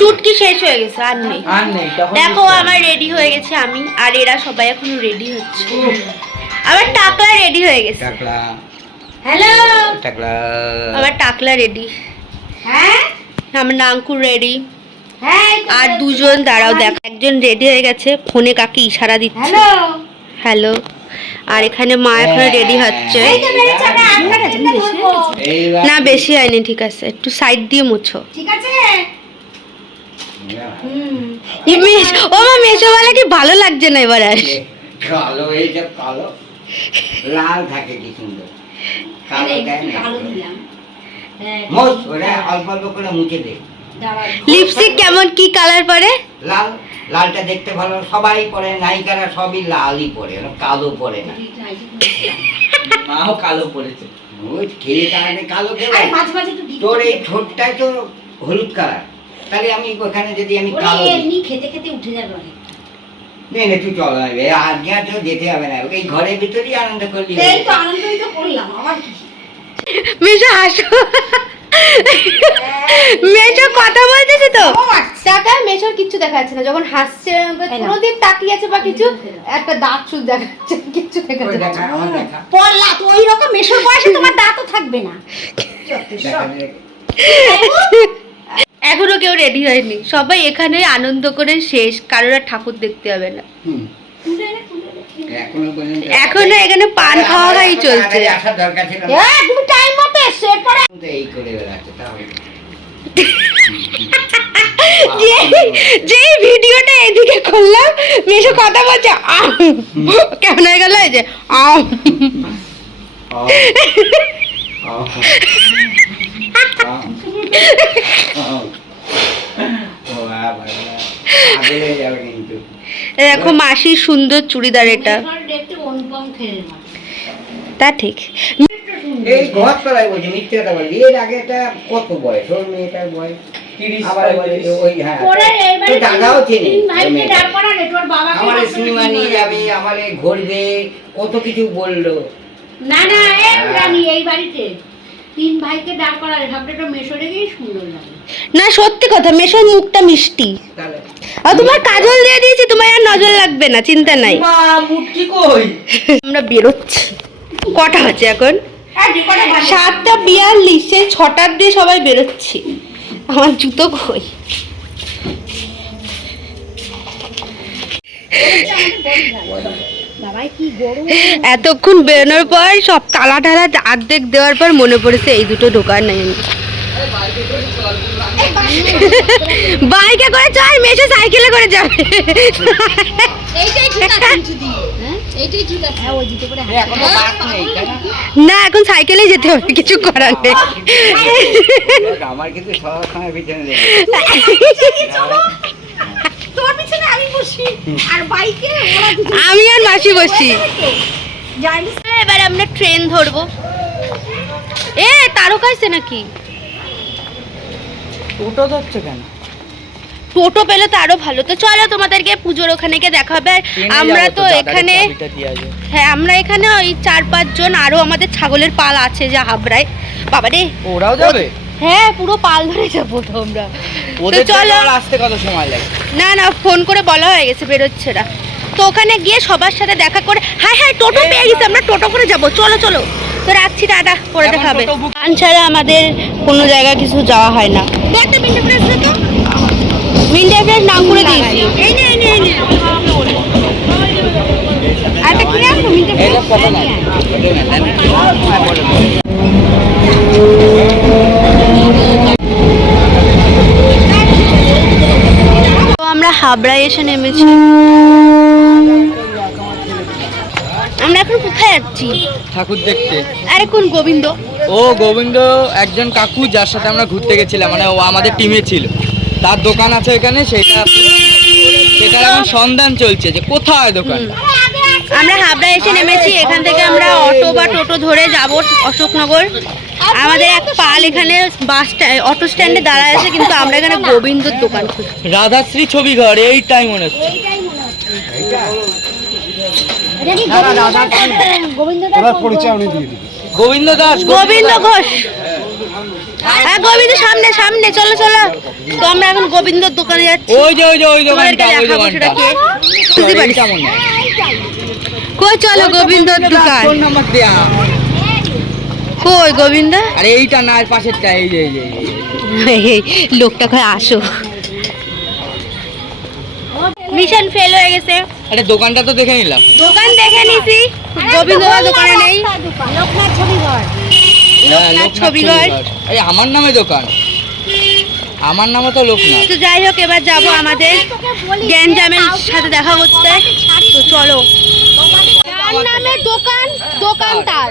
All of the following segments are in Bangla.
চুটকি শেষ হয়ে গেছে, আর নেই। দেখো আমার রেডি হয়ে গেছে আমি, আর এরা সবাই এখনো রেডি হচ্ছে। আমার টাকলা রেডি হয়ে গেছে। হ্যালো টাকলা, আমার টাকলা রেডি। হ্যাঁ আমার নাঙ্কুর রেডি। হ্যাঁ আর দুজন দাঁড়াও, দেখ একজন রেডি হয়ে গেছে, ফোনে কাকে ইশারা দিচ্ছে। Hello hello. আর এখানে মা এখন রেডি হচ্ছে। না বেশি হয়নি, ঠিক আছে, একটু সাইড দিয়ে মুছো, ঠিক আছে। ও মা মেশোওয়ালা কি ভালো লাগছে না এবার? আর কালো এই যে কালো লাল থাকে কি সুন্দর, কালো দিলাম মোস ওরে অল্প অল্প করে মুছে দে। লিপস্টিক কেমন, কি কালার পরে? লাল, লালটা দেখতে ভালো, সবাই পরে, নায়িকারা সবই লালই পরে, কালো পরে না। মাও কালো পরেছে, ওই খেয়ে কারণে কালো দেবে। তোর এই ঠোঁটটাই তো হলুদ কালার, তাহলে আমি ওখানে যদি আমি কালো এমনি খেতে খেতে উঠে যাবে। নে তুই চল, আজকে আর তো যেতে হবে না, এই ঘরের ভিতরেই আনন্দ করলি। এই তো আনন্দই তো করলাম, আবার কি মেশো হাসো। মেশো কথা বলতেছে তো টাকা, মেশোর কিচ্ছু দেখা যাচ্ছে না যখন হাসছে, কোনোদিক তাকিয়ে আছে বা কিছু, একটা দাঁত শুধু দেখাচ্ছে, কিচ্ছু দেখা যাচ্ছে না। পড়লা তো ওই রকম মেশোর বয়সে তোমার দাঁতও থাকবে না। এখনো কেউ রেডি হয়নি, সবাই এখানে আনন্দ করে শেষ, কারোর আর ঠাকুর দেখতে হবে না। এখনো এখানে পান খাওয়া খাই চলছে। তুমি টাইম মতো এসে পরে এই করে বেড়াচ্ছে তাহলে যে ভিডিওটা এদিকে করলাম, মেশো কথা বলছে, কেমন হয়ে গেল? এই যে দেখো মাসির সুন্দর চুড়িদার, এটা তা ঠিক। এই ঘর তলায় বলছি, মিথ্যে কথা বলছি। এর আগে এটা কত বয়স ওর মেয়েটার বয়স? 30। আবার ওই হ্যাঁ দাদাও চেনে, আমার সিনেমা নিয়ে যাবে, আমার ঘুরবে, কত কিছু বললো। না না এই বাড়িতে 3 ভাইকে দাঁড় করালে সবটা মেশরে গিয়ে সুন্দর লাগে। না সত্যি কথা, মেশোর মুখটা মিষ্টি। আর তোমার কাজল দিয়ে দিয়েছি, তোমার আর নজর লাগবে না, চিন্তা নাই। মা মুটকি কই? আমরা বেরোচ্ছি। কটা হচ্ছে এখন? 7:42, সেই 6টার দিয়ে সবাই বেরোচ্ছি। আমার জুতো কই? এতক্ষণ বেরোনোর পর সব তালা টালা অর্ধেক দেওয়ার পর মনে পড়েছে এই দুটো দোকান নেই। বাইকে করে চল, মেশো সাইকেলে করে যাবে। না এখন সাইকেলে যেতে হবে, কিছু করার নেই। আমার কিন্তু সবসময় পিছনে আমি আর মাসি বসি। এবার আমরা ট্রেন ধরবো। এ তারকাইছে নাকি? টোটো ধরছে কেন? টোটো পেলে তো আরো ভালো। তো চলো তোমাদেরকে পুজোর ওখানে গিয়ে দেখা হবে। আমরা তো এখানে, হ্যাঁ আমরা এখানে ওই 4-5 জন, আরো আমাদের ছাগলের পাল আছে যা হাবড়ায়। বাবা রে, ওরাও যাবে? হ্যাঁ পুরো পাল ধরে যাবো তো আমরা। তো চলো, আসতে কত সময় লাগে? না না ফোন করে বলা হয়ে গেছে, বেরোচ্ছে না তো। ওখানে গিয়ে সবার সাথে দেখা করে, হ্যাঁ হ্যাঁ টোটো পেয়ে গেছি, আমরা টোটো করে যাবো। চলো চলো, তো রাখছি, টাটা, পরে দেখা হবে। গান ছাড়া আমাদের কোনো জায়গায় কিছু যাওয়া হয় না। মিন্টে প্রেস নাম করে দিয়েছি। আরেকটা কি আসবো? মিন্টে প্রেস আমরা হাবড়ায় এসে নেমেছি। আমরা এখন কোথায় যাচ্ছি? ঠাকুর দেখতে। আরে কোন গোবিন্দ? ও গোবিন্দ একজন কাকু, যার সাথে আমরা ঘুরতে গেছিলাম, মানে ও আমাদের টিমে ছিল। তার দোকান আছে এখানে, সেটার এখন সন্ধান চলছে যে কোথায় দোকান। আমরা হাবড়ায় এসে নেমেছি। এখান থেকে আমরা অটো বা টোটো ধরে যাব অশোকনগর। আমাদের এক পাল এখানে বাস অটো স্ট্যান্ডে দাঁড়ায় আছে, কিন্তু আমরা এখানে গোবিন্দর দোকান খুঁজছি। রাধাশ্রী ছবি ঘর, এইটাই মনে হচ্ছে। গোবিন্দ দাস, গোবিন্দ ঘোষ, হ্যাঁ গোবিন্দ সামনে সামনে, চলো চলো। তো আমরা এখন গোবিন্দর দোকানে যাচ্ছি। ওই যে তোমাদেরকে দোকানটা, ওই দেখাবো সেটা দোকানটা। কি বুঝতে পারিস। কেমন না? কই চলো গোবিন্দর দোকান। ফোন নাম্বার দেয়া। কই গোবিন্দ? আরে এইটা না, এর পাশেরটা, এই যে লোকটা কই আসো। মিশন ফেল হয়ে গেছে। আরে দোকানটা তো দেখে নিলাম। দোকান দেখে নিছি, গোবিন্দর দোকানে নেই। লোকনাথ ছবি ঘর। হ্যাঁ, লোকনাথ ছবিঘর। এই আমার নামে দোকান, আমার নামও তো লোকনাথ। তো যাই হোক, এবার যাবো আমাদের গ্যাঞ্জামের সাথে দেখা করতে। তো চলো। তার নামে দোকান, দোকান তার।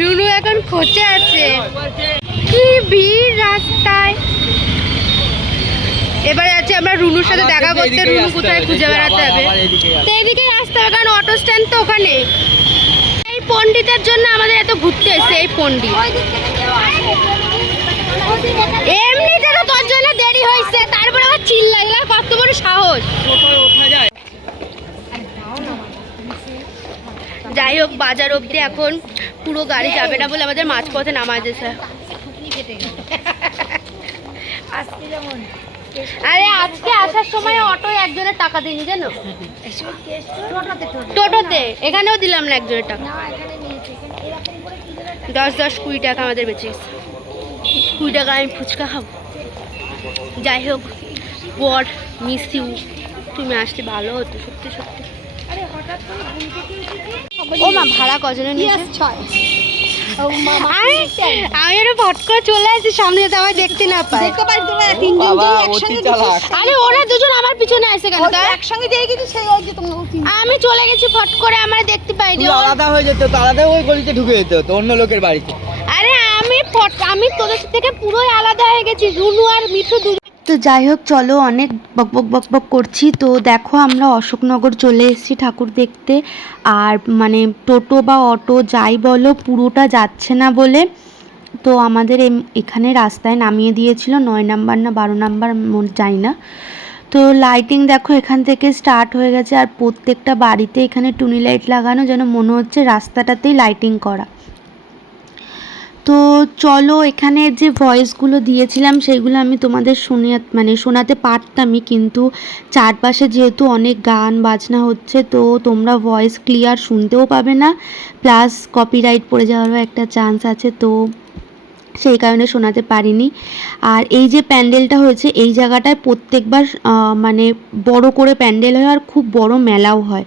রুনু এখন খোঁজে আছে। কি ভিড় রাস্তায়। এবার যাচ্ছি আমরা রুনুর সাথে দেখা করতে। রুনু কোথায় খুঁজে বেড়াতে হবে। তো এদিকে আসতে হবে, কারণ অটো স্ট্যান্ড তো ওখানে। এই পণ্ডিতের জন্য আমাদের এত ঘুরতে এসে। এই পণ্ডিত এমনিতে তো তোর জন্য দেরি হয়েছে, তারপর আবার চিল্লাইলা, কত বড় সাহস। যাই হোক, বাজার অবধি এখন পুরো গাড়ি যাবে না বলে আমাদের মাঝপথে নামায় দিয়েছে। আরে আজকে আসার সময় অটো একজনের টাকা দিইনি জানো, টোটোতে। এখানেও দিলাম না একজনের টাকা। 10-20 টাকা আমাদের বেঁচে গেছে। 20 টাকা আমি ফুচকা খাবো। যাই হোক, বর মিস ইউ, তুমি আসলে ভালো হতো সত্যি সত্যি। ও মা, ভাড়া কজনের নিয়েছে? আমি একটা ফট করে চলে আসছি সামনে, যাতে আমায় দেখতে না পাই। আরে ওরা দুজন আমার পিছনে আসে কেন? একসঙ্গে দিয়ে গেছি, সেই আমি চলে গেছি ফট করে, আমার দেখতে পাইনি। আলাদা হয়ে যেত তো, আলাদা ওই গলিতে ঢুকে যেত তো অন্য লোকের বাড়িতে। আরে আমি তোদের থেকে পুরোই আলাদা হয়ে গেছি, রুনু আর মিঠু দুজন। তো যাই হোক, চলো, অনেক বকবক করছি। তো দেখো, আমরা অশোকনগর চলে এসেছি ঠাকুর দেখতে। আর মানে টোটো বা অটো যাই বলো, পুরোটা যাচ্ছে না বলে তো আমাদের এখানে রাস্তায় নামিয়ে দিয়েছিল। 9 নাম্বার না 12 নাম্বার যাই না। তো লাইটিং দেখো এখান থেকে স্টার্ট হয়ে গেছে। আর প্রত্যেকটা বাড়িতে এখানে টুনি লাইট লাগানো, যেন মনে হচ্ছে রাস্তাটাতেই লাইটিং করা। তো চলো, এখানে যে ভয়েসগুলো দিয়েছিলাম সেইগুলো আমি তোমাদের শোনাতে পারতামই, কিন্তু চারপাশে যেহেতু অনেক গান বাজনা হচ্ছে, তো তোমরা ভয়েস ক্লিয়ার শুনতেও পাবে না, প্লাস কপিরাইট পড়ে যাওয়ারও একটা চান্স আছে। তো সেই কারণে শোনাতে পারিনি। আর এই যে প্যান্ডেলটা হয়েছে, এই জায়গাটায় প্রত্যেকবার মানে বড় করে প্যান্ডেল হয়, আর খুব বড় মেলাও হয়।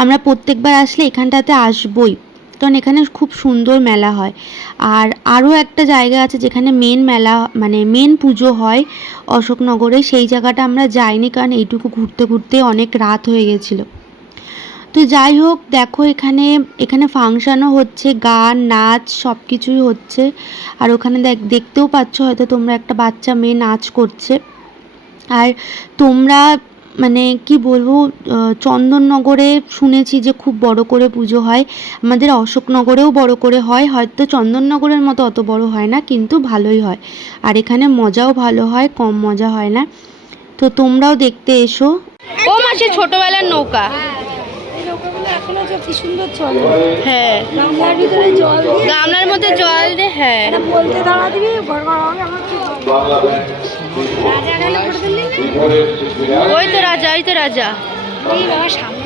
আমরা প্রত্যেকবার আসলে এখানটাতে আসবই, কারণ এখানে খুব সুন্দর মেলা হয়। আর আরও একটা জায়গা আছে যেখানে মেন মেলা, মানে মেন পুজো হয় অশোকনগরে, সেই জায়গাটা আমরা যাইনি, কারণ এইটুকু ঘুরতে ঘুরতে অনেক রাত হয়ে গেছিলো। তো যাই হোক, দেখো এখানে ফাংশানও হচ্ছে, গান নাচ সব কিছুই হচ্ছে। আর ওখানে দেখতেও পাচ্ছ হয়তো তোমরা, একটা বাচ্চা মেয়ে নাচ করছে। আর তোমরা মানে কি বলবো, চন্দননগরে শুনেছি যে খুব বড় করে পুজো হয়, আমাদের অশোকনগরেও বড় করে হয়, হয়তো চন্দননগরের মতো অত বড় হয় না, কিন্তু ভালোই হয়। আর এখানে মজাও ভালো হয়, কম মজা হয় না। তো তোমরাও দেখতে এসো। ও মাসে ছোটবেলার নৌকা, এখনো যে কি সুন্দর চলে। হ্যাঁ, গামলার ভিতরে জল দিয়ে, গামলার মধ্যে জল দিয়ে। হ্যাঁ, এটা বলতে দাঁড়া দিবি, ঘর ঘর হবে আমার কি রাজা গেলে করে দিলি না? ওই তো রাজা, ওই তো রাজা। এই বাবা সামনে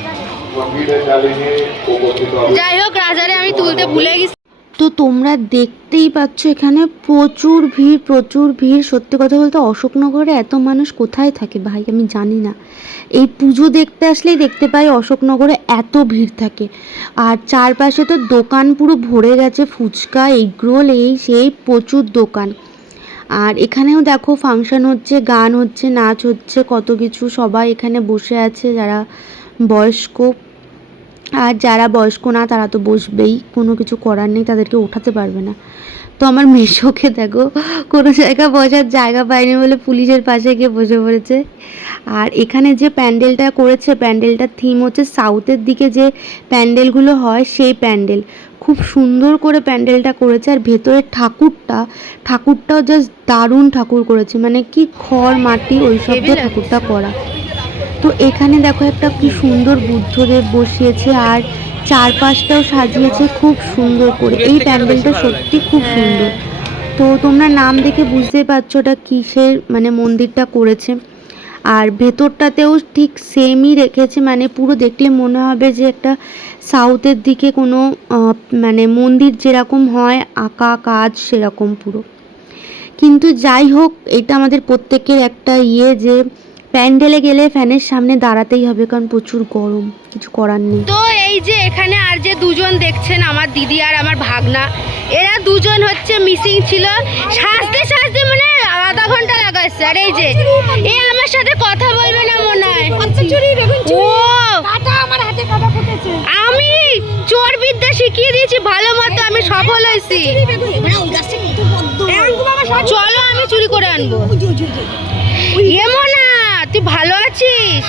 যাই হোক, রাজারে আমি তুলতে ভুলে গেছি। তো তোমরা দেখতেই পাচ্ছ এখানে প্রচুর ভিড়। সত্যি কথা বলতে অশোকনগরে এত মানুষ কোথায় থাকে ভাই, আমি জানি না। এই পুজো দেখতে আসলেই দেখতে পাই অশোকনগরে এত ভিড় থাকে। আর চারপাশে তো দোকান পুরো ভরে গেছে, ফুচকা, এগরোল, এই সেই প্রচুর দোকান। আর এখানেও দেখো ফাংশন হচ্ছে, গান হচ্ছে, নাচ হচ্ছে, কত কিছু। সবাই এখানে বসে আছে, যারা বয়স্ক। আর যারা বয়স্ক না তারা তো বসবেই, কোনো কিছু করার নেই, তাদেরকে ওঠাতে পারবে না। তো আমার মেশোকে দেখো কোনো জায়গা বসার জায়গা পায়নি বলে পুলিশের পাশে গিয়ে বসে পড়েছে। আর এখানে যে প্যান্ডেলটা করেছে, প্যান্ডেলটার থিম হচ্ছে সাউথের দিকে যে প্যান্ডেলগুলো হয় সেই প্যান্ডেল। খুব সুন্দর করে প্যান্ডেলটা করেছে। আর ভেতরের ঠাকুরটাও জাস্ট দারুণ ঠাকুর করেছে, মানে কি খড় মাটি ওইসব দিয়ে ঠাকুরটা করা। তো এখানে দেখো একটা কি সুন্দর বুদ্ধদেব বসিয়েছে, আর চারপাশটাও সাজিয়েছে খুব সুন্দর করে। এই প্যান্ডেলটা সত্যি খুব সুন্দর। তো তোমরা নাম দেখে বুঝতেই পারছো ওটা কিসের মানে মন্দিরটা করেছে। আর ভেতরটাতেও ঠিক সেমই রেখেছে, মানে পুরো দেখলে মনে হবে যে একটা সাউথের দিকে কোনো মানে মন্দির যেরকম হয় আঁকা কাজ সেরকম পুরো। কিন্তু যাই হোক, এটা আমাদের প্রত্যেকের একটা যে প্যান্ডেলে গেলে ফ্যানের সামনে দাঁড়াতেই হবে, কারণ প্রচুর গরম, কিছু করার নেই। তো এই যে এখানে আর যে দুজন দেখছেন, আমার দিদি আর আমার ভাগনা, এরা দুজন হচ্ছে মিসিং ছিল। সাজতে সাজতে মানে আধা ঘন্টা লাগাইছে। আর এই যে এ আমার সাথে কথা বলবে না মনে হয়। ও আমি চোর বিদ্যা শিখিয়ে দিয়েছি ভালো মতো, আমি সফল হয়েছি। চলো আমি চুরি করে আনবো। এমন না, তুই ভালো আছিস?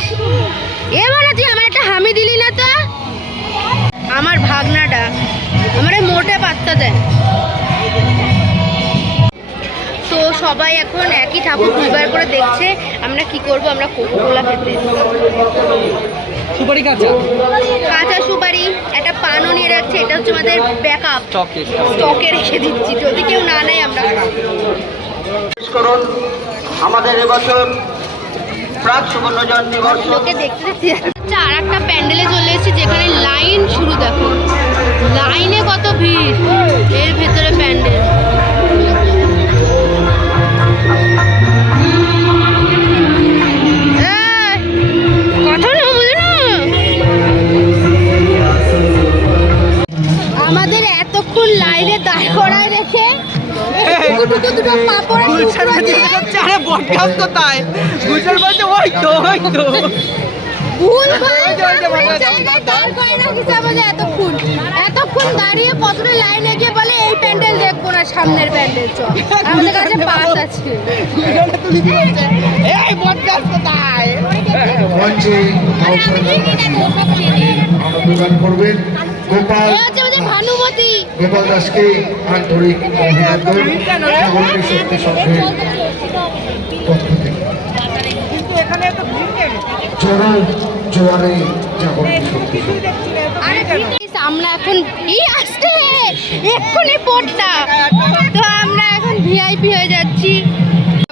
এমন না, তুই আমার একটা হামি দিলি না তো। আমার ভাগনাটা আমার মোটে পাত্তা দেয়। তো সবাই এখন একই ঠাকুর দুইবার করে দেখছে। আমরা কি করব, আমরা কোকোকোলা খেতে। সুপারি কাঁচা কাঁচা সুপারি, একটা পানও নিয়ে রাখছে। এটা হচ্ছে আমাদের ব্যাকআপ, স্টকে রেখে দিচ্ছি যদি কেউ না নেয়। আমরা আমাদের এবছর প্রাক সুবর্ণ জয়ন্তী বর্ষ লোকে দেখতে দেখতে আর একটা প্যান্ডেলে চলে এসেছি, যেখানে লাইন শুরু। দেখো লাইনে কত ভিড়, এর ভেতরে প্যান্ডেল। কথা না বুঝো না, আমাদের এতক্ষণ লাইনে দাঁড় করায় রেখে দুটো পাপড় এতক্ষণ দাঁড়িয়ে কতটা লাইন এগিয়ে বলে এই প্যান্ডেল দেখবো না, সামনের প্যান্ডেল চল, আমাদের কাছে পাস আছে। ভানুমতি গোপাল দাসকে আন্তরিক অভিনন্দন শক্তি সংঘের পক্ষ থেকে। জোয়ারে জাগরণ শক্তি। আমরা এখন আসতে এক্ষুনি পড়তা, তো আমরা এখন ভিআইপি হয়ে যাচ্ছি।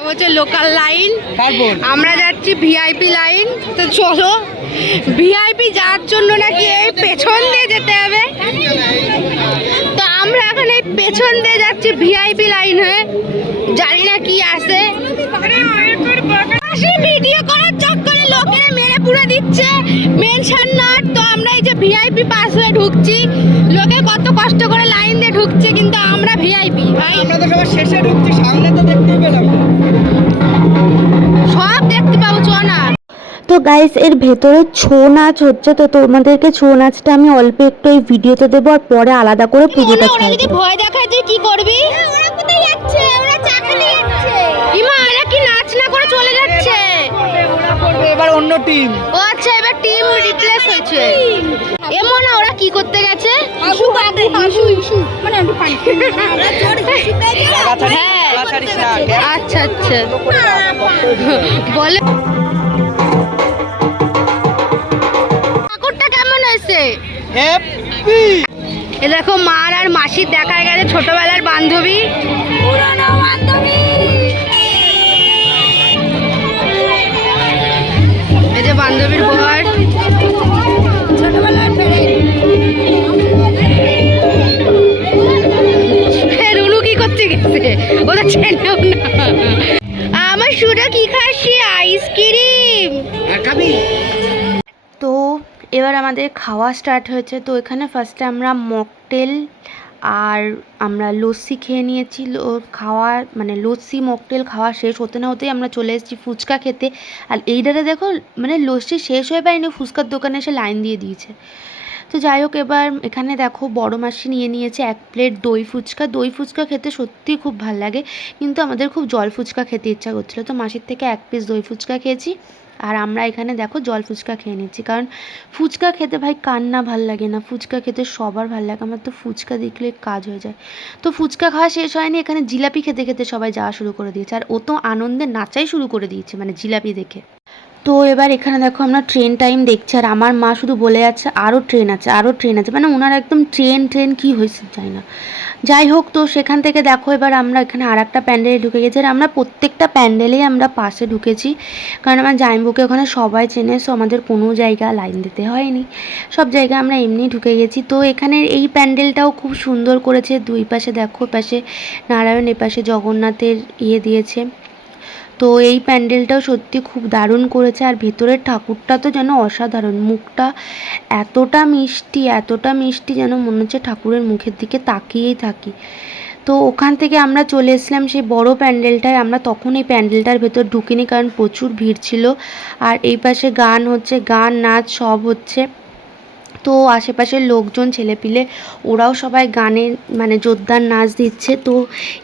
হচ্ছে লোকাল লাইন, আমরা যাচ্ছি ভিআইপি লাইন। তো চলো, ভিআইপি যাওয়ার জন্য নাকি এই পেছন দিয়ে যেতে হবে। তো আমরা এখন এই পেছন দিয়ে যাচ্ছি ভিআইপি লাইন হয়ে, জানি না কি আছে। ভিডিও করার চক্করে লোকেরা মেরে পুরো দিচ্ছে মেনশন নট। তো আমরা এই যে ভিআইপি পাস হয়ে ঢুকছি, লোকে কত কষ্ট করে লাইন দিয়ে ঢুকছে, কিন্তু আমরা ভিআইপি ভাই। আমরা তো সবার শেষে ঢুকছি, সামনে তো দেখতেই পেলাম না। সব দেখতে পাবো, চ না। তো গাইস, এর ভেতরে ছৌ নাচ হচ্ছে। তো তোমাদেরকে ছৌ নাচটা আমি অল্প একটু এই ভিডিওতে দেবো, আর পরে আলাদা করে পুজোটা ছাড়বো। যদি ভয় দেখায় তুই কি করবি? ওরা কোথায় যাচ্ছে? ওরা চাকরি যাচ্ছে। ইমা, এরা কি নাচ না করে চলে যাচ্ছে? এবার অন্য টিম। ও আচ্ছা, এবার টিম রিপ্লেস হয়েছে। এমন না, ওরা কি করতে গেছে? ইস্যু ইস্যু মানে আমি পানি। হ্যাঁ, আচ্ছা আচ্ছা বলে। ঠাকুরটা কেমন হয়েছে? হ্যাপি। এ দেখো, মার আর মাসির দেখা গেছে ছোটবেলার বান্ধবী, পুরনো বান্ধবী। এই যে বান্ধবীর বর, ছোটবেলার রুনু কি করতে গেছে, ওটা চেনেও না। আমার সুরা কি খাসি? আইসক্রিম খাবি? তো এবার আমাদের খাওয়া স্টার্ট হয়েছে। তো এখানে ফার্স্টে আমরা মকটেল আর আমরা লস্যি খেয়ে নিয়েছি। খাওয়া মানে লস্যি মকটেল খাওয়া শেষ হতে না হতেই আমরা চলে এসেছি ফুচকা খেতে। আর এইটাতে দেখো, মানে লস্যি শেষ হয়ে পায়নি, ফুচকার দোকানে এসে লাইন দিয়ে দিয়েছে। তো যাই হোক, এবার এখানে দেখো বড় মাসি নিয়ে নিয়েছে 1 প্লেট দই ফুচকা। দই ফুচকা খেতে সত্যিই খুব ভাল লাগে, কিন্তু আমাদের খুব জল ফুচকা খেতে ইচ্ছা করছিলো। তো মাসির থেকে 1 পিস দই ফুচকা খেয়েছি, আর আমরা এখানে দেখো জল ফুচকা খেয়ে নিচ্ছি। কারণ ফুচকা খেতে ভাই কার না ভাল লাগে না, ফুচকা খেতে সবার ভাল লাগে। আমার তো ফুচকা দেখলে কাজ হয়ে যায়। তো ফুচকা খাওয়া শেষ হয়নি, এখানে জিলাপি খেতে খেতে সবাই যাওয়া শুরু করে দিয়েছে। আর ও তো আনন্দে নাচাই শুরু করে দিয়েছে, মানে জিলাপি দেখে। তো এবার এখানে দেখো আমরা ট্রেন টাইম দেখছি, আর আমার মা শুধু বলে যাচ্ছে আরও ট্রেন আছে, আরও ট্রেন আছে, মানে ওনার একদম ট্রেন কী হয়েছে যায় না। যাই হোক, তো সেখান থেকে দেখো এবার আমরা এখানে আর একটা প্যান্ডেলে ঢুকে গেছি। আর আমরা প্রত্যেকটা প্যান্ডেলেই আমরা পাশে ঢুকেছি, কারণ আমার জামাইবাবুকে ওখানে সবাই চেনে, সো আমাদের কোনো জায়গা লাইন দিতে হয়নি, সব জায়গায় আমরা এমনি ঢুকে গেছি। তো এখানে এই প্যান্ডেলটাও খুব সুন্দর করেছে, দুই পাশে দেখো, পাশে নারায়ণ, এপাশে জগন্নাথের দিয়েছে। তো এই প্যান্ডেলটাও সত্যি খুব দারুণ করেছে, আর ভেতরের ঠাকুরটা তো যেন অসাধারণ, মুখটা এতটা মিষ্টি যেন মনে হচ্ছে ঠাকুরের মুখের দিকে তাকিয়েই থাকি। তো ওখান থেকে আমরা চলে এসেছিলাম সেই বড় প্যান্ডেলটায়। আমরা তখন এই প্যান্ডেলটার ভেতর ঢুকিনি, কারণ প্রচুর ভিড় ছিল, আর এই পাশে গান হচ্ছে, গান নাচ সব হচ্ছে। তো আশেপাশের লোকজন, ছেলেপিলে, ওরাও সবাই গানে মানে জোরদার নাচ দিচ্ছে। তো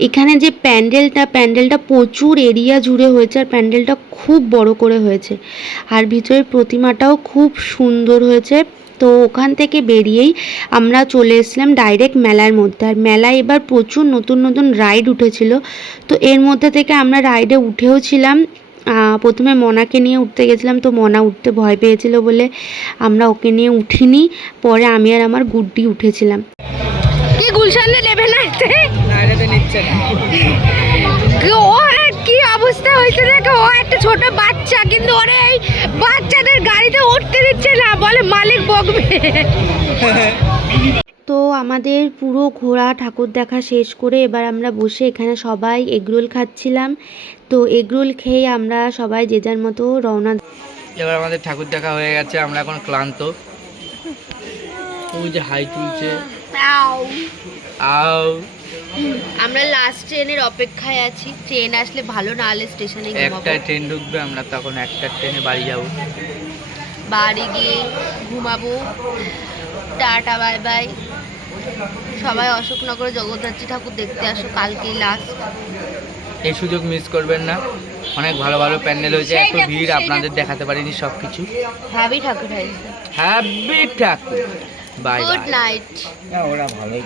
এখানে যে প্যান্ডেলটা প্রচুর এরিয়া জুড়ে হয়েছে, আর প্যান্ডেলটা খুব বড় করে হয়েছে, আর ভিতরের প্রতিমাটাও খুব সুন্দর হয়েছে। তো ওখান থেকে বেরিয়েই আমরা চলে এসেছিলাম ডাইরেক্ট মেলার মধ্যে। আর মেলায় এবার প্রচুর নতুন রাইড উঠেছিল, তো এর মধ্যে থেকে আমরা রাইডে উঠেও ছিলাম। প্রথমে মনাকে নিয়ে উঠতে গেছিলাম, তো মনা উঠতে ভয় পেয়েছিল বলে আমরা ওকে নিয়ে উঠিনি, পরে আমি আর আমার গুড্ডি উঠেছিলাম। কি গুলশানে নেবে না নিচ্ছে না, ওর কি অবস্থা হয়েছে দেখো, ও একটা ছোট বাচ্চা, কিন্তু ওরে এই বাচ্চাদের গাড়িতে উঠতে দিচ্ছে না, বলে মালিক বকবে। তো আমাদের পুরো ঘোরা ঠাকুর দেখা শেষ করে এবার আমরা বসে এখানে সবাই এগরোল খাচ্ছিলাম। তো এগরোল খেয়ে আমরা সবাই যে যার মতো রওনা। এবার আমাদের ঠাকুর দেখা হয়ে গেছে, আমরা এখন ক্লান্ত। ওই যে হাই তুলছে, আমরা লাস্ট ট্রেনের অপেক্ষায় আছি, ট্রেন আসলে ভালো, না হলে স্টেশনে গিয়ে একটা ট্রেন ঢুকবে, আমরা তখন একটা ট্রেনে বাড়ি যাব, বাড়ি গিয়ে ঘুমাবো। টাটা, বাই বাই সবাই। অশোকনগরে জগদ্ধাত্রী ঠাকুর দেখতে আসো, কালকেই লাস্ট, এই সুযোগ মিস করবেন না। অনেক ভালো প্যান্ডেল হয়েছে, এত ভিড় আপনাদের দেখাতে পারিনি সব কিছু। হ্যাপি ঠাকুর হয়েছে, হ্যাপি ঠাকুর, বাই গুড নাইট। ওরা ভালোই